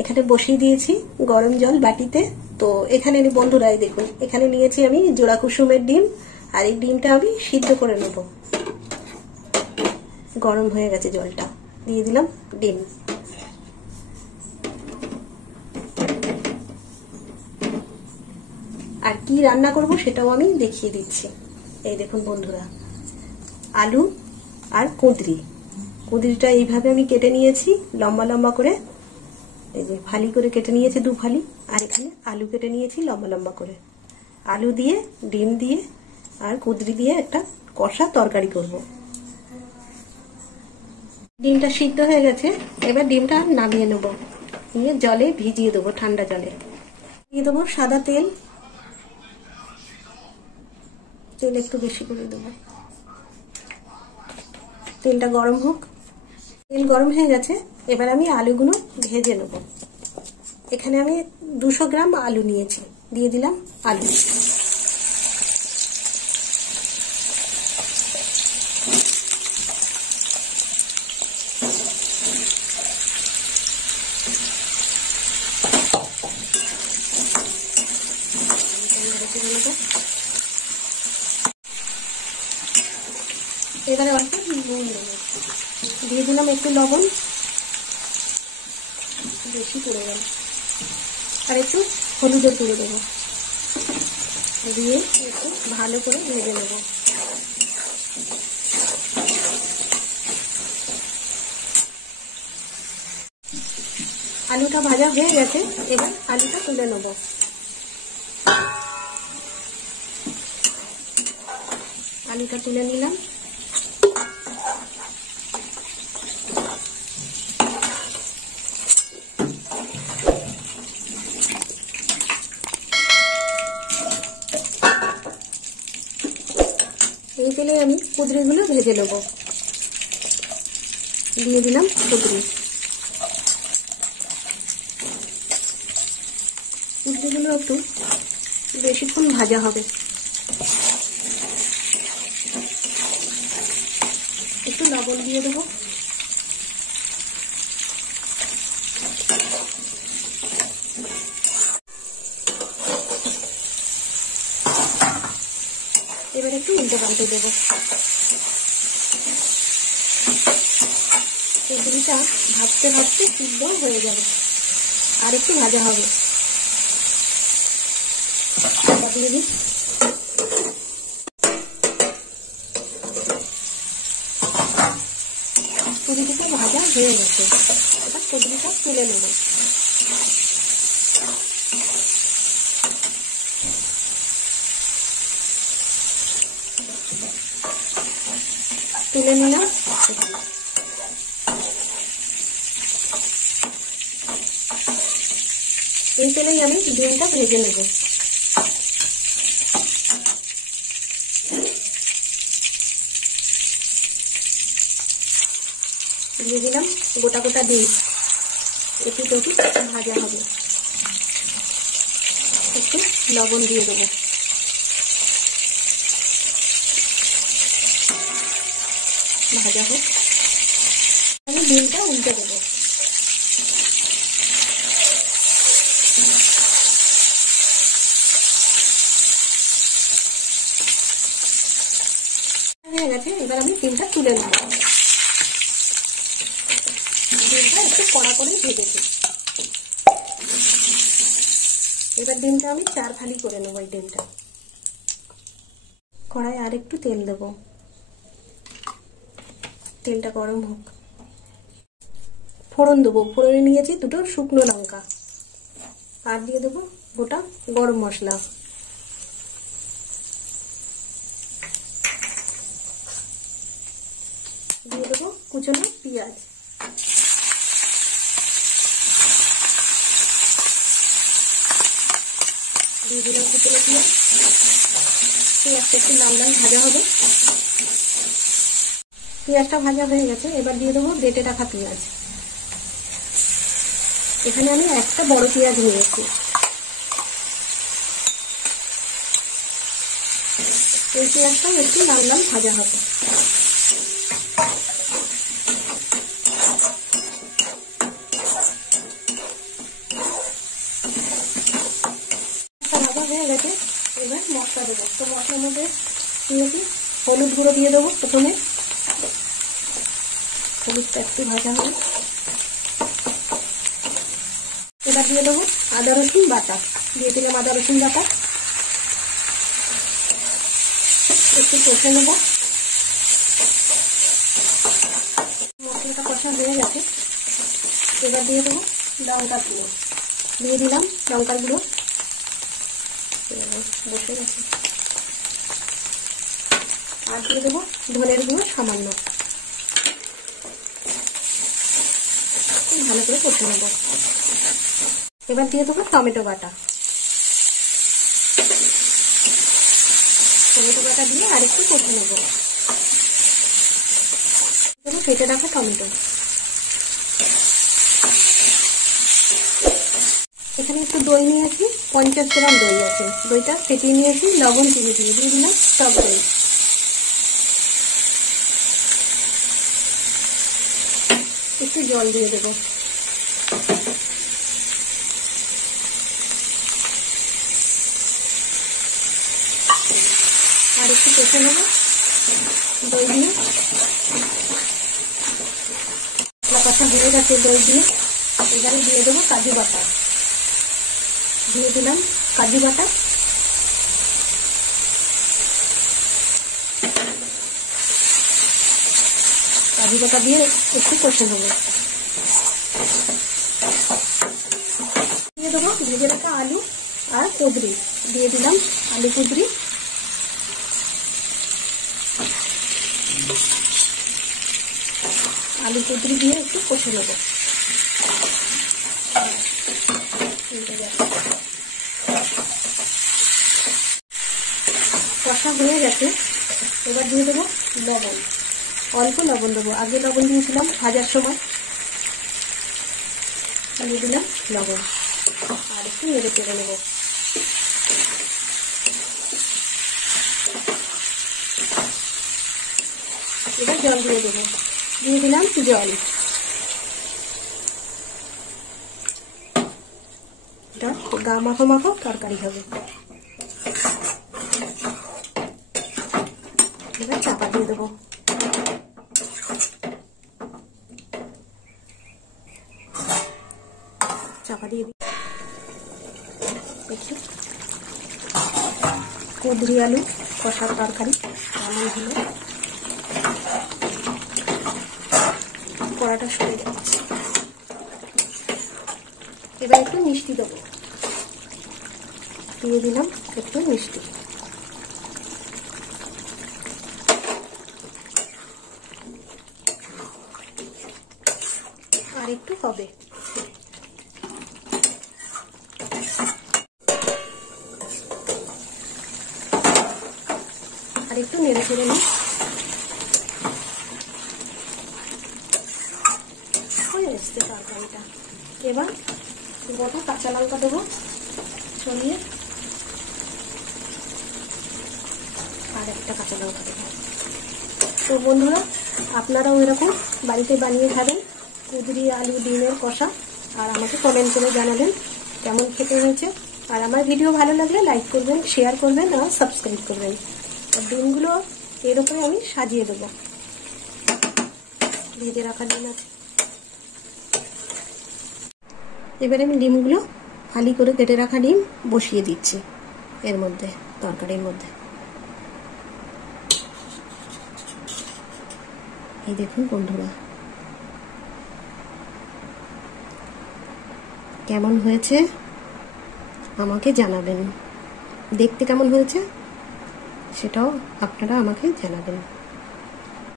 এখানে বসিয়ে দিয়েছি গরম জল বাটিতে। তো এখানে বন্ধুরা দেখুন, এখানে নিয়েছি আমি জোড়া কুসুমের ডিম, আর এই ডিমটা আমি সিদ্ধ করে নেব। গরম হয়ে গেছে জলটা, দিয়ে দিলাম ডিম। আর কি রান্না করব সেটাও আমি দেখিয়ে দিচ্ছি। এই দেখুন বন্ধুরা, আলু আর কুঁদরিটা এইভাবে আমি কেটে নিয়েছি লম্বা লম্বা করে, এই যে ফালি করে কেটে নিয়েছি 2 ফালি। আর এখানে আলু কেটে নিয়েছি লম্বা লম্বা করে। আলু দিয়ে, ডিম দিয়ে আর কুঁদরি দিয়ে একটা কষা তরকারি করব। ডিমটা সিদ্ধ হয়ে গেছে, এবার ডিমটা নামিয়ে নেব, নিয়ে জলে ভিজিয়ে দেবো, ঠান্ডা জলে। দিয়ে দেবো সাদা তেল, তেল একটু বেশি করে দেবো। তেলটা গরম হোক। তেল গরম হয়ে গেছে, এবার আমি আলুগুলো ভেজে নেব। এখানে আমি 200 গ্রাম আলু নিয়েছি, দিয়ে দিলাম আলু। এবারে অল্প নুন দেবো, দিয়ে দিলাম একটু লবণ, বেশি পড়ে গেল। আর একটু হলুদের গুঁড়ো দেবো, দিয়ে একটু ভালো করে ভেজে নেব। আলুটা ভাজা হয়ে গেছে, এবার আলুটা তুলে নেব। আলুটা তুলে নিলাম। এই তেলে আমি কুঁদরিগুলো ভেজে নেব। দিয়ে দিলাম কুঁদরিগুলো একটু বেশিক্ষণ ভাজা হবে। একটু লবণ দিয়ে দেবো। এবার একটু উল্টে পাল্টে দেবো। কুঁদরিটা ভাজতে ভাজতে সিদ্ধ হয়ে যাবে, আর একটু ভাজা হবে। দিয়ে দিই। কুঁদরিটা ভাজা হয়ে গেছে, এবার কুঁদরিটা তুলে নেব। তুলে নিলাম। এই তেলেই আমি ডিমটা ভেজে নেব। দিয়ে দিলাম গোটা গোটা ডিম, একটু ভাজা হবে। একটু লবণ দিয়ে দেবো। ভাজা হোক, আমি ডিমটা উল্টে দেবো। হয়ে গেছে, এবার আমি ডিমটা তুলে নেব। ডিমটা একটু কড়া করে ভেজেছি। এবার ডিমটা আমি 4 ফালি করে নেব। এই ডিমটা কড়াই আর একটু তেল দেব। তেলটা গরম হোক। ফোড়ন দেবো। ফোড়নে নিয়েছি 2টো শুকনো লঙ্কা, আর দিয়ে দেবো গোটা গরম মশলা। দিয়ে দেবো কুচনো পেঁয়াজ। দিয়ে দিলাম কুচনো পেঁয়াজ। পেঁয়াজটা একটু লাল লাল ভাজা হবে। পেঁয়াজটা ভাজা হয়ে গেছে, এবার দিয়ে দেবো বেটে রাখা পেঁয়াজ। এখানে আমি একটা বড় পেঁয়াজ নিয়েছি। এই পেঁয়াজটা একটু লাল লাল ভাজা হবে। দেবো। তো মশলার মধ্যে দিয়েছি হলুদ গুঁড়ো দিয়ে দেবো প্রথমে, হলুদটা একটু ভাজা হবে। এবার দিয়ে দেবো আদা রসুন বাটা, দিয়ে দিলাম আদা রসুন বাটা, একটু কষে নেবো। মশলাটা কষা হয়ে গেছে, এবার দিয়ে দেবো লঙ্কার গুঁড়ো, দিয়ে দিলাম লঙ্কার গুঁড়ো, বসে গেছে। আর দিয়ে দেবো ধনের গুঁড়ো সামান্য, ভালো করে কষে নেবো। এবার দিয়ে দেবো টমেটো বাটা, টমেটো বাটা দিয়ে আরেকটু কষে নেবো। কেটে রাখা টমেটো, এখানে একটু দই নিয়েছি, 50 গ্রাম দই আছে, দইটা ফেটিয়ে নিয়েছি, লবণ চিনি দিয়ে দিলাম টক দই। একটু জল দিয়ে দেবো। আর একটু কষে নেবো দই দিয়ে। কষা হয়ে গেছে দই দিয়ে, এবারে দিয়ে দেবো কাজু বাটা, দিয়ে দিলাম কাজু বাটা, কাজু বাটা দিয়ে একটু কষে নেবো। দিয়ে দেবো ভেজে রাখা আলু আর কুঁদরি, দিয়ে দিলাম আলু কুঁদরি, আলু কুঁদরি দিয়ে একটু কষে নেবো। কষা হয়ে গেছে, এবার দিয়ে দেবো লবণ, অল্প লবণ দেবো, আগে লবণ দিয়েছিলাম ভাজার সময়, দিয়ে দিলাম লবণ, আর একটু নেড়ে চেড়ে নেবো। এবার জল দিয়ে দেবো, দিয়ে দিলাম জল। এটা গা মাখো মাখো তরকারি হবে। এবার চাপা দিয়ে দেবো, চাপা দিয়ে দিই। একটু কুঁদরি আলু কষার তরকারি কেমন হলো, কড়াটা সরে যাচ্ছে। এবার একটু মিষ্টি দেবো, দিয়ে দিলাম একটু মিষ্টি, আর একটু হবে। আর একটু নেড়ে চেড়ে নিই। হয়ে এসছে তরকারিটা। এবার গোটা কাঁচা লঙ্কা দেবো ছড়িয়ে, আর একটা কাঁচা লঙ্কা দেবো। তো বন্ধুরা, আপনারাও এরকম বাড়িতে বানিয়ে খাবেন কুঁদরি আলু ডিমের কষা, আর আমাকে কমেন্ট করে জানাবেন কেমন খেতে হয়েছে। আর আমার ভিডিও ভালো লাগলে লাইক করবেন, শেয়ার করবেন আর সাবস্ক্রাইব করবেন। আর ডিমগুলো এর উপরে আমি সাজিয়ে দেবো, ভেজে রাখা ডিম আছে। এবারে আমি ডিমগুলো ফালি করে কেটে রাখা ডিম বসিয়ে দিচ্ছি এর মধ্যে, তরকারির মধ্যে। এই দেখুন বন্ধুরা কেমন হয়েছে আমাকে জানাবেন, দেখতে কেমন হয়েছে সেটাও আপনারা আমাকে জানাবেন।